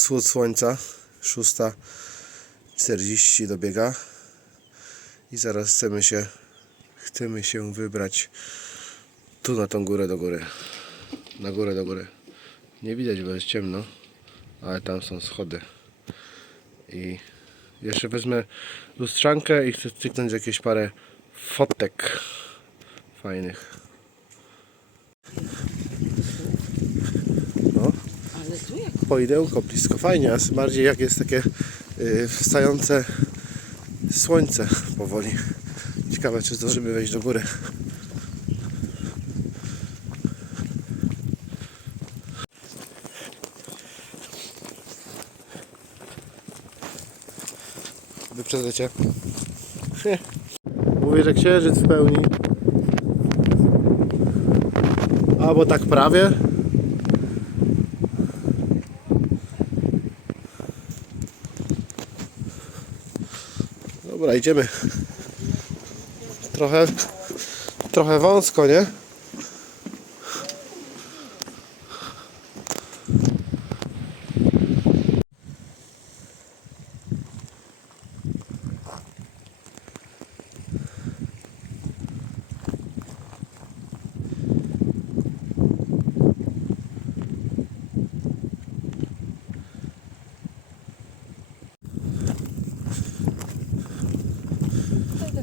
wschód słońca. 6.40 dobiega. I zaraz chcemy się, chcemy się wybrać tu na tą górę do góry. Na górę do góry. Nie widać, bo jest ciemno, ale tam są schody. I jeszcze wezmę lustrzankę i chcę cyknąć jakieś parę fotek fajnych. No, Ale tu jak poidełko blisko, fajnie, a bardziej jak jest takie y, wstające słońce powoli. Ciekawe, czy zdążymy wejść do góry. Wyprzedzecie. Mówię, że księżyc w pełni. Albo tak prawie. Dobra, idziemy. Trochę, trochę wąsko, nie?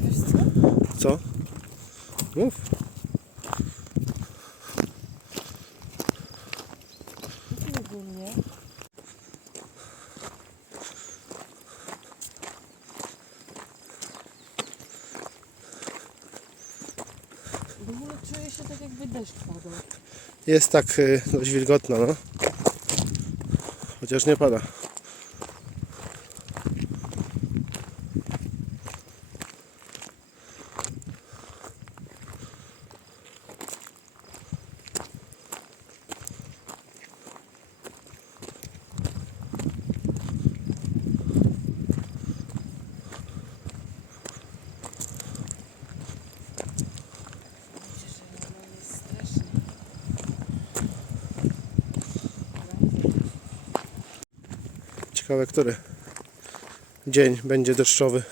to wiesz co? Co? Mów. Tu ogólnie. W ogóle czuję się tak jakby deszcz padał. Jest tak y, dość wilgotno, no. Chociaż nie pada. Myślę, że no jest strasznie. Ciekawe, który dzień będzie deszczowy.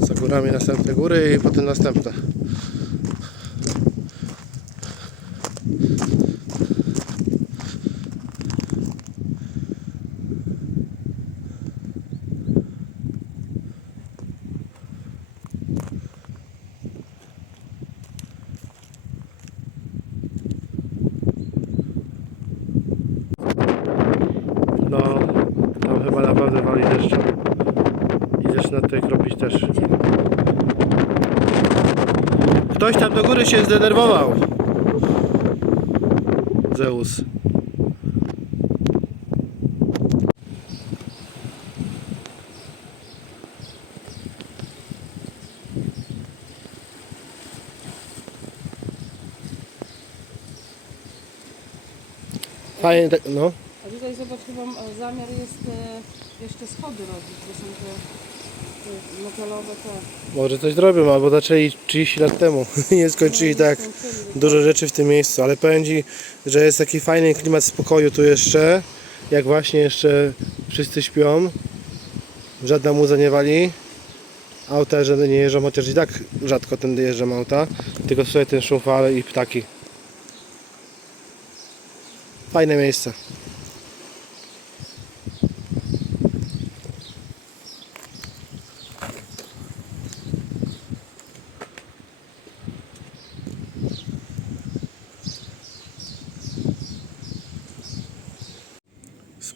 Za górami następne góry i potem następne. No, tam chyba naprawdę wali deszcz. I zaczyna tutaj kropić też. Ktoś tam do góry się zdenerwował. Zeus. Fajnie, tak, no. A tutaj zobacz, chyba e, zamiar jest e, jeszcze schody robić, bo są te, te metalowe te. Może coś zrobią, albo zaczęli 30 lat temu. Nie skończyli tak dużo rzeczy w tym miejscu, ale Ci, że jest taki fajny klimat spokoju tu jeszcze. Jak właśnie jeszcze wszyscy śpią. Żadna muza nie wali. Auta żadne nie jeżdżą, chociaż i tak rzadko tędy jeżdżą auta. Tylko sobie ten szum i ptaki. Fajne miejsce.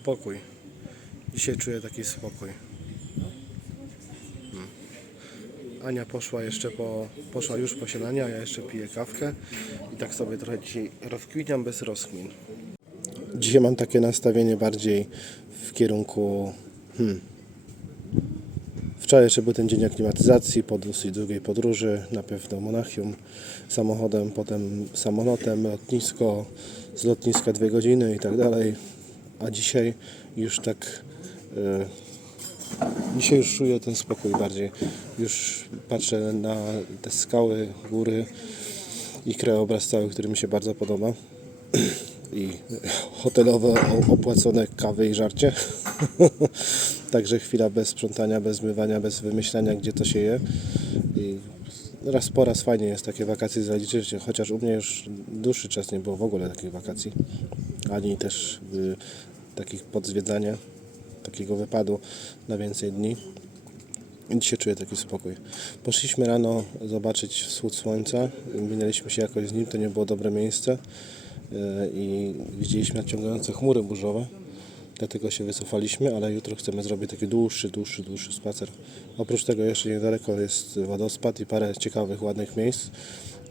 Spokój. Dzisiaj czuję taki spokój. Hmm. Ania poszła jeszcze po, poszła już po śniadanie, a ja jeszcze piję kawkę i tak sobie trochę dzisiaj rozkwiniam bez rozkmin. Dzisiaj mam takie nastawienie bardziej w kierunku hmm, Wczoraj jeszcze był ten dzień aklimatyzacji po dosyć długiej podróży, najpierw do Monachium samochodem, potem samolotem, lotnisko, z lotniska dwie godziny i tak dalej. A dzisiaj już tak e, Dzisiaj już czuję ten spokój bardziej. Już patrzę na te skały, góry i krajobraz cały, który mi się bardzo podoba. I hotelowe opłacone kawy i żarcie. Także chwila bez sprzątania, bez zmywania, bez wymyślania, gdzie to się je. I raz po raz fajnie jest takie wakacje zaliczyć, chociaż u mnie już dłuższy czas nie było w ogóle takich wakacji. Ani też y, takich podzwiedzania takiego wypadu na więcej dni. I Dzisiaj czuję taki spokój. Poszliśmy rano zobaczyć wschód słońca. Minęliśmy się jakoś z nim, to nie było dobre miejsce. Yy, I widzieliśmy nadciągające chmury burzowe. Dlatego się wycofaliśmy, ale jutro chcemy zrobić taki dłuższy, dłuższy, dłuższy spacer. Oprócz tego jeszcze niedaleko jest wodospad i parę ciekawych, ładnych miejsc.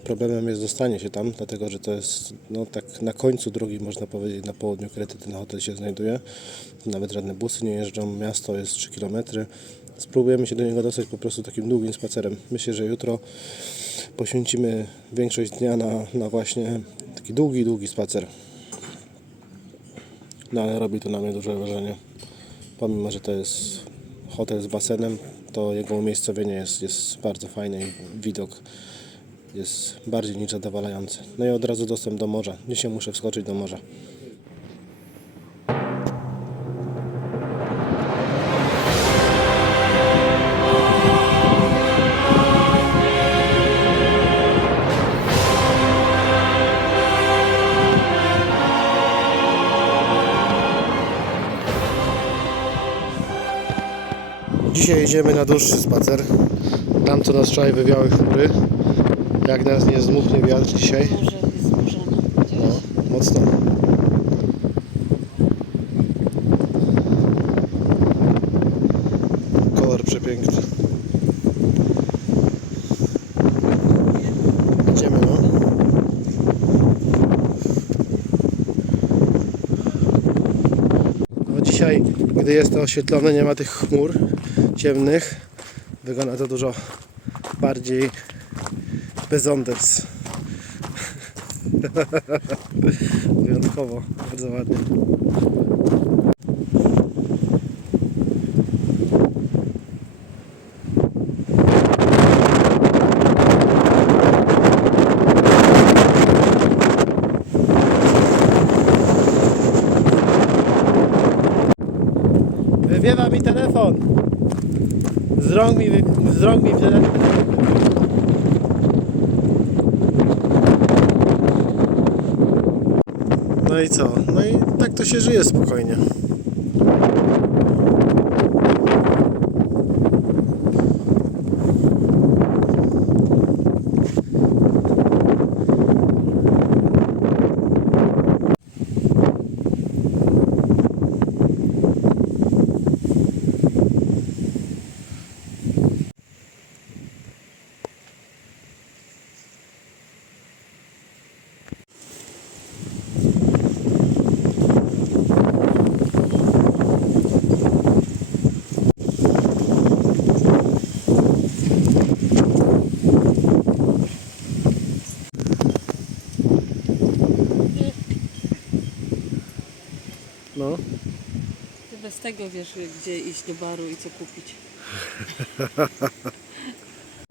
Problemem jest dostanie się tam, dlatego że to jest no, tak na końcu drogi, można powiedzieć, na południu Krety ten hotel się znajduje. Nawet żadne busy nie jeżdżą, miasto jest 3 km. Spróbujemy się do niego dostać po prostu takim długim spacerem. Myślę, że jutro poświęcimy większość dnia na, na właśnie taki długi, długi spacer. No ale robi to na mnie duże wrażenie. Pomimo, że to jest hotel z basenem, to jego umiejscowienie jest, jest bardzo fajne i widok jest bardziej niż zadowalający. No i od razu dostęp do morza. Dzisiaj muszę wskoczyć do morza. Dzisiaj jedziemy na dłuższy spacer. Tam co nas wczoraj wywiały chmury. Jak nas nie zmuchnie wiatr dzisiaj. No, mocno. Kolor przepiękny. Idziemy no. No dzisiaj, gdy jest to oświetlone, nie ma tych chmur ciemnych. Wygląda to dużo bardziej beządec. Wyjątkowo, bardzo ładnie. Wywiewa mi telefon. Z rąk mi, z rąk mi telefon. No i co? No i tak to się żyje spokojnie. Tego wiesz, gdzie iść do baru i co kupić.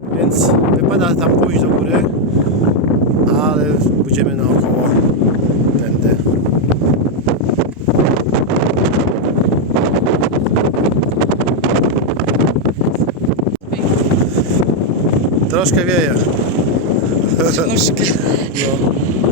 Więc wypada tam pójść do góry, ale pójdziemy naokoło tędy. Troszkę wieje. Troszkę. No.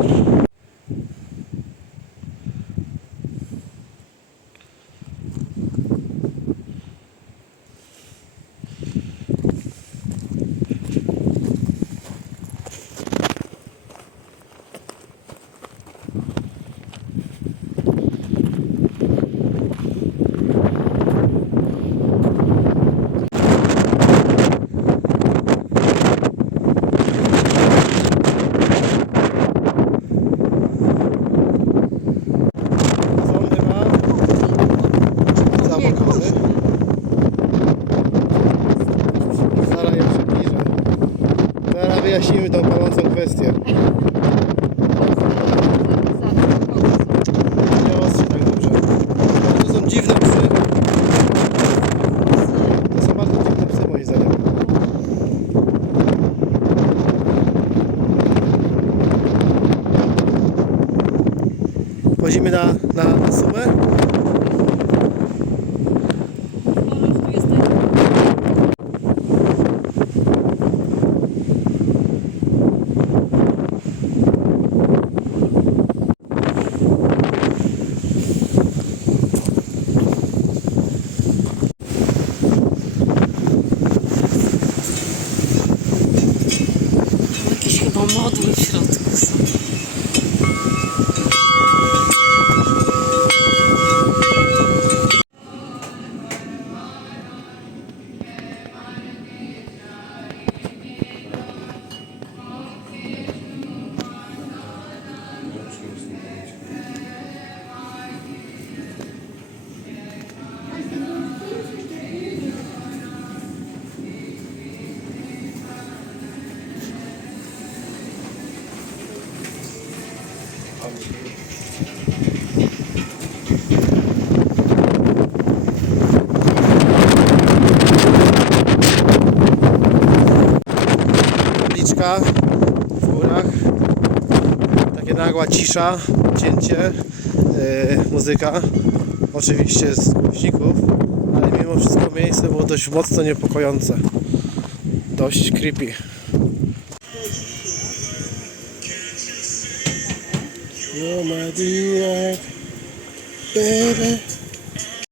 Nagła cisza, cięcie, yy, muzyka. Oczywiście z głośników, ale mimo wszystko miejsce było dość mocno niepokojące. Dość creepy. You're my dear baby.